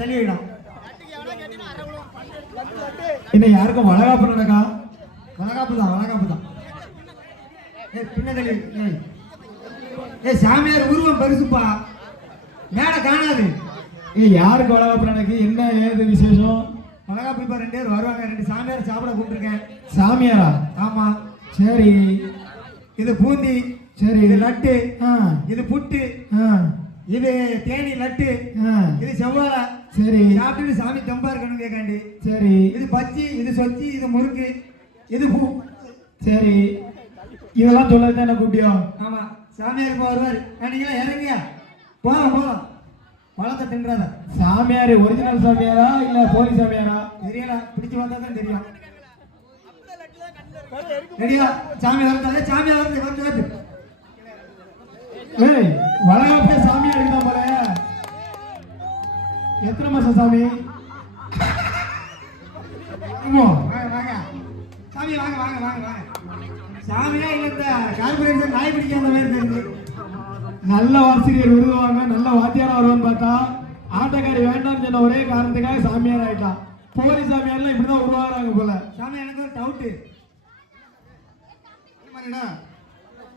தள்ளி வைக்கணும். இன்னும் யாருக்கும் வளகாப்பு நடக்கா? வளகாப்பு தான், வளகாப்பு தான். பின்ன தள்ளி. சாமியார் உருவம் பெருசுப்பா, மேல காணாது. யாருக்கு வளகாப்பு நடக்கு? என்ன ஏது விசேஷம்? வளகாப்பு இப்ப 2 பேர் வருவாங்க. 2 சாமியார் சாப்பிட கூப்பிட்டுருக்கேன். சாமியாரா? ஆமா. சரி. இது பூந்தி. சரி. இது லட்டு. இது புட்டு. இது தேனி லட்டு. இது செவ்வாழை. சரி. சாப்பிட்டு சாமி தெம்பா இருக்கணும் கேட்காண்டி. சரி. இது பச்சி, இது சொச்சி, இது முறுக்கு, இது பூ. சரி. இதெல்லாம் சொல்லதான் என்ன கூப்பிட்டியோ? ஆமா. சாமியார் இப்போ வருவார். நீங்களா இறங்கியா? போலாம் போலாம். பழத்தை தின்றாத. சாமியார் ஒரிஜினல் சாமியாரா இல்ல போலி சாமியாரா? தெரியல, பிடிச்சு வந்தா தான் தெரியும். ரெடியா? சாமி வருது, சாமி வருது, வந்து வந்து. வளகாப்பே சாமியா இருக்குதான் போல. எத்தனை மாசம் சாமி? வாங்க வாங்க சாமி, வாங்க வாங்க வாங்க வாங்க. சாமியா இல்ல இந்த கார்பரேஷன் நாய் பிடிக்காத மாதிரி தெரியுது. நல்ல ஆசிரியர் விருதுவாங்க, நல்ல வாத்தியாரா வருவான்னு பார்த்தா ஆட்டக்காரி வேண்டாம்னு சொன்ன ஒரே காரணத்துக்காக சாமியார் ஆயிட்டான். போலி சாமியார்லாம் இப்படிதான் உருவாகிறாங்க போல. சாமி எனக்கு ஒரு டவுட்டு.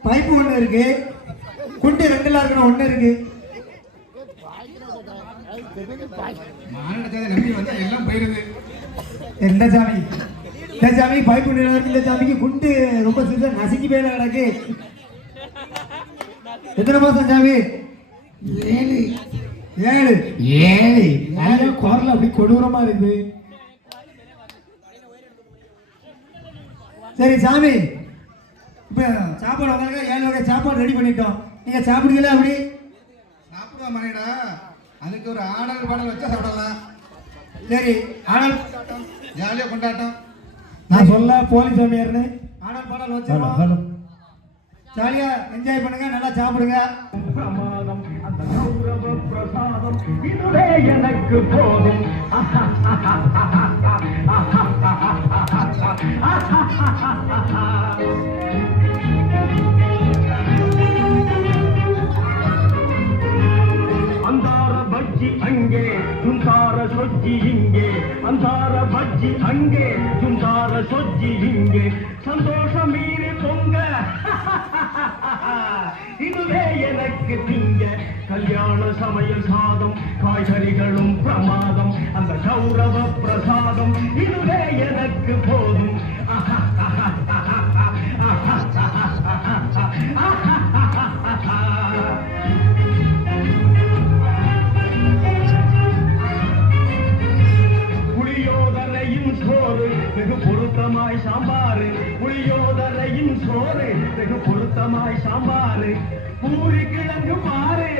பைப்பு ஒண்ணு இருக்கு, குண்டு 2ல இருக்கணும், ஒண்ணு இருக்கு. எல்லாம் போயிருது. எந்த சாமி? இந்த சாமி பைப்பு இருக்கு. இந்த சாமிக்கு குண்டு ரொம்ப சிறிய நசுக்கி போயில கிடக்கு. எத்தனை மாசம் சாமி? 7. 7 குரல் அப்படி கொடூரமா இருக்கு. சரி சாமி, இப்ப சாப்பாடு உங்களுக்கு 7 வகை சாப்பாடு ரெடி பண்ணிட்டோம். நீங்க சாப்பிடுங்களா? அப்படி சாப்பிடுவா மணிடா. அதுக்கு ஒரு ஆடல் பாடல் வச்சா சாப்பிடலாம். சரி, ஆடல் ஜாலியா கொண்டாட்டம். நான் சொல்ல போலி சாமியார்னு ஆடல் பாடல் வச்சிருக்கோம். ஜாலியா என்ஜாய் பண்ணுங்க, நல்லா சாப்பிடுங்க. பிரமாதம் அந்த கௌரவ பிரசாதம் இதுவே எனக்கு போதும். அந்தார பஜ்ஜி அங்கே, சுந்தார சொஜ்ஜி இங்கே. அந்தார பஜ்ஜி அங்கே, சுந்தார சொஜ்ஜி இங்கே. சந்தோஷம் மீறி பொங்க இதுவே எனக்கு திங்க. கல்யாண சமையல் சாதம், காய்கறிகளும் பிரமாதம். அந்த கௌரவ பிரசாதம் இதுவே எனக்கு போதும். புளியோதரையும் சோறு வெகு பொருத்தமாய் சாம்பாரு. புளியோதரையும் சோறு வெகு பொருத்தமாய் சாம்பாரு. பூரி கிழங்கு பாரு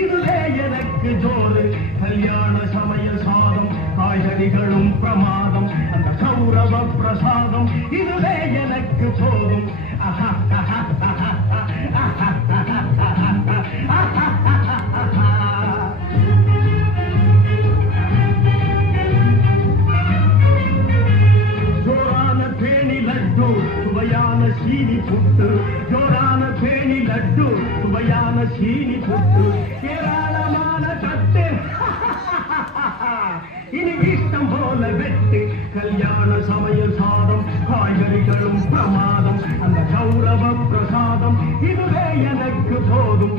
இதுவே எனக்கு ஜோறு. கல்யாண சமையல் சாதம், காய்கறிகளும் பிரமாதம். அந்த கௌரவ பிரசாதம் இதுவே எனக்கு போதும். ஜோரான பேணி லட்டு, சுவையான சீனி புட்டு. ஜோரான பேணி லட்டு, சுவையான சீனி புட்டு. ஏராளமான தட்டு இனி இஷ்டம் போல வெட்டு. கல்யாண சமையல் சாதம், காய்கறிகளும் பிரமாதம். அந்த கௌரவ பிரசாதம் இதுவே எனக்கு போதும்.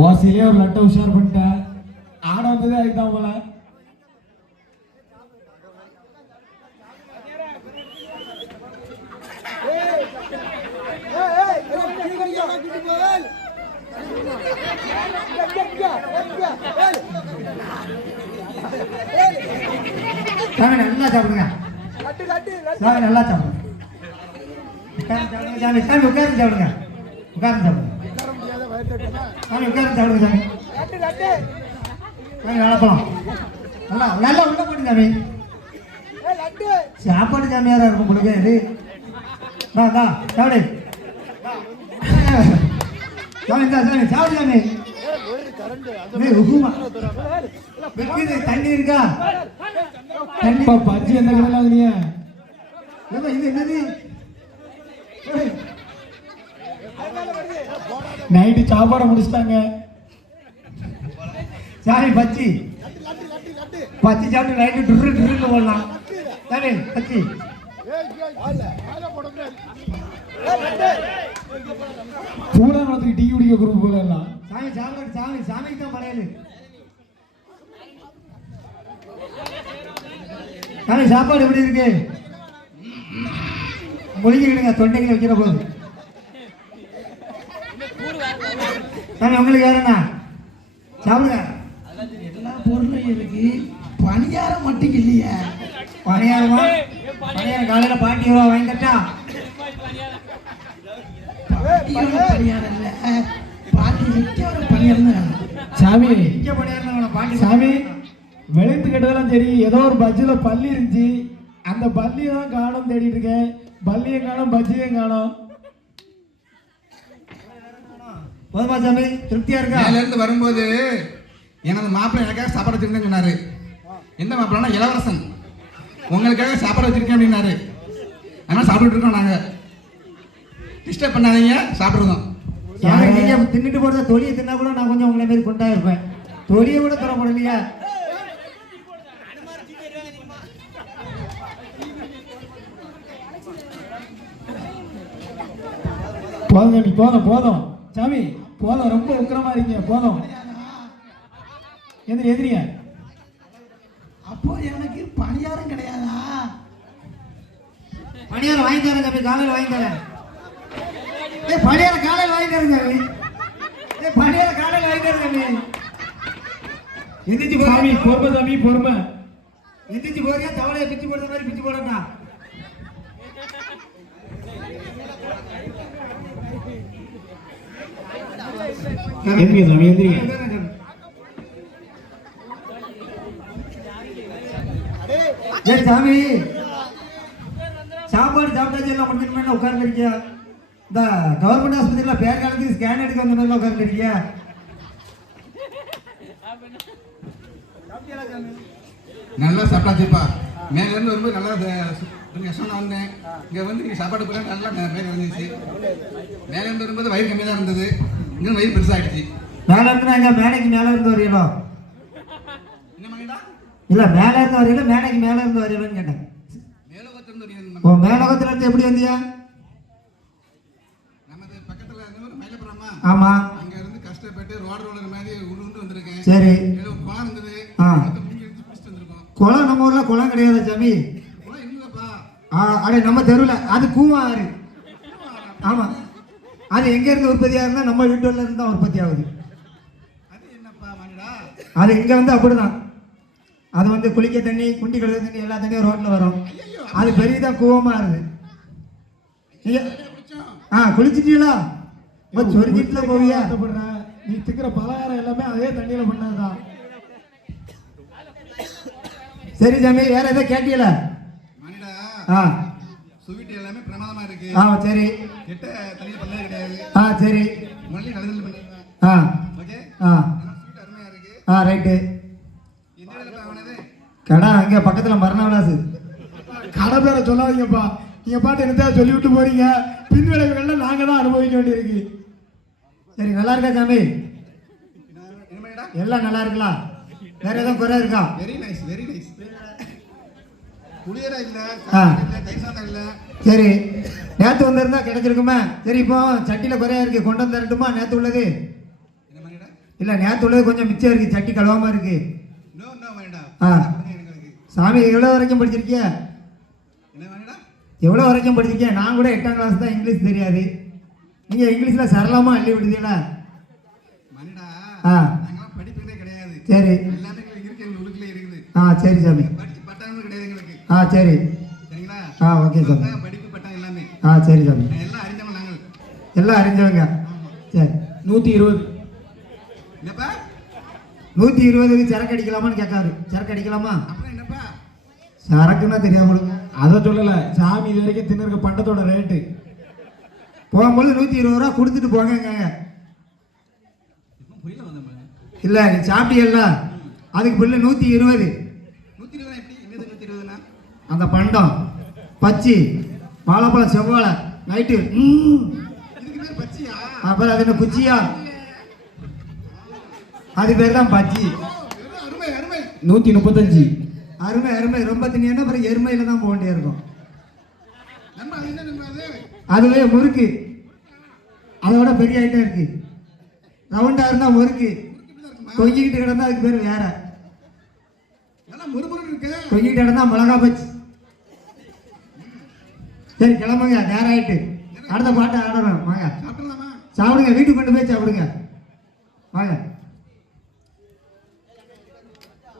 ஓசிலே ஒரு லட்டை உஷார் பண்ணிட்டேன். ஆட வந்ததே அதுதான் போல. சாமி நல்லா சாப்பிடுங்க. சாமி நல்லா சாப்பிடுங்க. சாமி சாமி உட்கார்ந்து சாப்பிடுங்க. உட்கார்ந்து சாப்பிடுங்க. சாமி உட்கார்ந்து சாப்பிடுங்க. சாமி வாழைப்பழம் நல்லா நல்லா உள்ள போட்டு சாமி. சாப்பாடு சாமியாரா இருக்கும் கொடுக்க இது. சாப்பிடு சாமி. சாமி சாமி சாப்பிடு சாமி. ஏய், உப்புமா. வெக்குது, தண்ணி இருக்கா? தண்ணி. பஜ்ஜி எந்த கடையில் வாங்குனீங்க? ஏப்பா, இது என்னது? ஏய், நைட்டு சாப்பாடை முடிச்சிட்டாங்க. சாமி பச்சி பச்சி சாப்பிட்டு நைட்டு டுருன்னு போடலாம். சாமி பச்சி. பூலாங்குளத்துக்கு டீ குடிக்க குரூப் போல எல்லாம். சாமி சாப்பிட்டு சாமி சாமிக்கு தான் படையலு. சாமி சாப்பாடு எப்படி இருக்கு? முழுங்கிக்கிடுங்க, தொண்டைக்கு வைக்கிற போது. சாமி உங்களுக்கு யாருண்ணா சாப்பிடுங்க. எல்லா பொருளும் இருக்கு, பணியாரம் மட்டும் இல்லையே. பணியாரமா? பணியாரம் காலையில் பாட்டி ரூபா வாங்கிட்டா. பணியாரம் இல்ல, பாட்டி விற்க ஒரு பணியாரம் தான். சாமி இங்கே பணியாரம் தான் பாட்டி. சாமி வெளுத்து கெட்டதெல்லாம் சரி, ஏதோ ஒரு பஜ்ஜியில் பள்ளி இருந்துச்சு, அந்த பள்ளியை தான் காணும் தேடிட்டு இருக்கேன். பள்ளியும் காணும், பஜ்ஜியும் காணும். போதுமா சாமி? திருப்தியா இருக்கா? மேல இருந்து வரும்போது எனது மாப்பிள்ளை எனக்காக சாப்பாடு வச்சிருக்கேன்னு சொன்னாரு. எந்த மாப்பிள்ளனா இளவரசன், உங்களுக்காக சாப்பாடு வச்சிருக்கேன் அப்படின்னாரு. அதனால சாப்பிட்டுட்டு இருக்கோம் நாங்க. டிஸ்டர்ப் பண்ணாதீங்க, சாப்பிடுறோம். யாரை நீங்க தின்னுட்டு போறத தொலியை தின்னா கூட நான் கொஞ்சம் உங்களை மாதிரி கொண்டா இருப்பேன். தொலியை கூட தரப்படலையா? போதும் சாமி, போதும் போதும் சாமி, போதும். ரொம்ப உக்கிரமா இருக்கீங்க, போதும். எதிரிங்க. அப்போ எனக்கு பணியாரம் கிடையாதா? பணியாரம் வாங்கி தரேன் சாமி, காலையில் வாங்கி தரேன். பணியாரம் காலையில் வாங்கி தரேன் சாமி. பணியாரம் காலையில் வாங்கி தரேன் சாமி. எந்திரிச்சு சாமி போறேன். பொறுமை சாமி, பொறுமை. எந்திரிச்சு போறியா? தவளையை பிச்சு போடுற மாதிரி பிச்சு போடட்டா? எந்திரிங்க சாமி, எந்திரிங்க. சரி சாமி, சாப்பாடு சாப்பிட்டாச்சு, எல்லாம் முடிஞ்சிருமே உட்கார்ந்து இருக்கியா? இந்த கவர்மெண்ட் ஆஸ்பத்திரியில் பேர் காலத்துக்கு ஸ்கேன் எடுக்க வந்த மாதிரி உட்கார்ந்து இருக்கியா? நல்லா சாப்பிட்டாச்சுப்பா. மேல இருந்து வரும்போது நல்லா கொஞ்சம் கஷ்டம் வந்தேன். இங்க வந்து நீங்க சாப்பாடு போல நல்லா பேர் வந்துச்சு. மேல இருந்து வரும்போது வயிறு கம்மியாக தான் இருந்தது, இங்க வயிறு பெருசாகிடுச்சு. மேல இருந்து நான் எங்க மேடைக்கு மேல இருந்து வரீங்களோ? என்ன பண்ணிடா? இல்ல மேல இருந்து வரீங்களா, மேடைக்கு மேல இருந்து வரீங்களான்னு கேட்டேன். மேலோகத்திலிருந்து ஓ, மேலோகத்துல இருந்து எப்படி வந்தியா? நமது பக்கத்துல இருந்து மயிலப்புறமா, ஆமா. அங்க இருந்து கஷ்டப்பட்டு ரோலர் மாதிரி உருண்டு வந்திருக்கேன். சரி. ஏதோ ஒரு குளம் இருந்தது, ஆ. அதை பிடிச்சி எடுத்து பிடிச்சிட்டு வந்திருக்கோம். குளம் நம்ம ஊர்ல குளம் கிடையாது சாமி. குளம் இல்லப்பா. அடே நம்ம தெருவில் அது கூவாறு. ஆமா, அது எங்க இருந்து உற்பத்தி ஆகுதுன்னா நம்ம வீட்டுல இருந்து தான் உற்பத்தி ஆகுது. அது என்னப்பா மானிடா? அது இங்க வந்து அப்படிதான். அது வந்து குளிக்க தண்ணி, குண்டி கழுத தண்ணி, எல்லா தண்ணியும் ரோட்ல வரும். அது பெரியதா கூவமா இருக்குது. நீங்க குளிச்சிட்டீங்களா? சொரிஞ்சிட்டுல போவியா? வருத்தப்படுறேன். நீ திக்கிற பலகாரம் எல்லாமே அதே தண்ணியில பண்ணதுதான். சரி சாமி, வேற ஏதோ கேட்டீங்களா? மானிடா, ஆ ஸ்வீட் எல்லாமே பிரமாதமா இருக்கு. ஆ சரி. கெட்ட தண்ணியில பண்ணவே கிடையாது. ஆ சரி. மல்லி நல்லதுல பண்ணிருக்கேன். ஆ ஓகே. ஆ ஸ்வீட் அருமையா இருக்கு. ஆ ரைட்டு. எந்த இடத்துல ஆனது? கடை அங்கே பக்கத்தில் மரணவிலாசு. கடை பேரை சொல்லாதீங்கப்பா. நீங்க பாட்டு என்னத்தையா சொல்லி விட்டு போறீங்க, பின் விளைவுகள்லாம் நாங்க தான் அனுபவிக்க வேண்டியிருக்கு. சரி, நல்லா இருக்கா சாமி? என்ன மானிடா? எல்லாம் நல்லா இருக்கலாம். வேற எதுவும் குறை இருக்கா? Very nice, very nice. குளியரா இல்ல, ஆ. இல்ல, தைசாதம் இல்ல. சரி, நேற்று வந்திருந்தா கிடைச்சிருக்குமே. சரி, இப்போ சட்டியில் குறையா இருக்கு, கொண்டு வந்து தரட்டுமா? நேற்று உள்ளது என்ன மானிடா? இல்லை, நேற்று உள்ளது கொஞ்சம் மிச்சம் இருக்கு, சட்டி கழுவாம இருக்கு. நோ நோ மானிடா. ஆ. எனக்கு இருக்கு. சாமி எவ்வளோ வரைக்கும் படிச்சிருக்கிய? என்ன மானிடா? எவ்வளோ வரைக்கும் படிச்சிருக்கிய? நான் கூட 8ஆம் கிளாஸ் தான், இங்கிலீஷ் தெரியாது. நீங்கள் இங்கிலீஷில் சரளமா அள்ளி விடுதீங்களா? மானிடா, ஆ நாங்களாம் படிப்பதே கிடையாது. சரி. எல்லாமே எங்களுக்கு இருக்கு, எங்க உள்ளுக்குள்ளே இருக்குது. ஆ சரி சாமி. படிச்சு பட்டாங்க கிடையாது எங்களுக்கு. ஆ சரி. சரிங்களா? ஆ ஓகே சாமி. அதான் படிப்பு பட்டம் எல்லாமே. ஆ சரி சாமி. எல்லாம் அறிஞ்சவங்க நாங்கள். எல்லாம் அறிஞ்சவங்க. சரி. 120. என்னப்பா? 120க்கு சரக்கு அடிக்கலாமான்னு கேட்காரு. சரக்கு அடிக்கலாமா? அப்புறம் என்னப்பா? சரக்குன்னா தெரியாம அதை சொல்லல சாமி, இது வரைக்கும் தின்னுருக்க பண்டத்தோட ரேட்டு. போகும்போது 120 ரூபா கொடுத்துட்டு போங்க. புரியல வந்தேன். இல்லை நீ சாப்பிட்டியல்ல அதுக்கு பில்லு 120. 120 எப்படி என்னது 120னா? அந்த பண்டம் பச்சி வாழைப்பழம் செவ்வாழை நைட்டு இதுக்கு பேர் பச்சியா? அப்புறம் அது என்ன குச்சியா, அது பேர் தான் பச்சி. அருமை அருமை. 135. அருமை அருமை. ரொம்ப திணியான அப்புறம் எருமையில தான் போக வேண்டிய இருக்கும். நண்பா அது என்ன நண்பா அது? அதுவே முறுக்கு, அதோட பெரிய ஐட்டம் இருக்கு. ரவுண்டா இருந்தா முறுக்கு, தொங்கிக்கிட்டு கிடந்தா அதுக்கு பேர் வேற. நல்லா முறுமுறு இருக்கு. தொங்கிக்கிட்டு கிடந்தா மிளகா பச்சி. சரி கிளம்புங்க, நேரம் ஆயிட்டு. அடுத்த பாட்டை ஆடணும் வாங்க. சாப்பிடலாமா? சாப்பிடுங்க, வீட்டுக்கு கொண்டு போய் சாப்பிடுங்க வாங்க.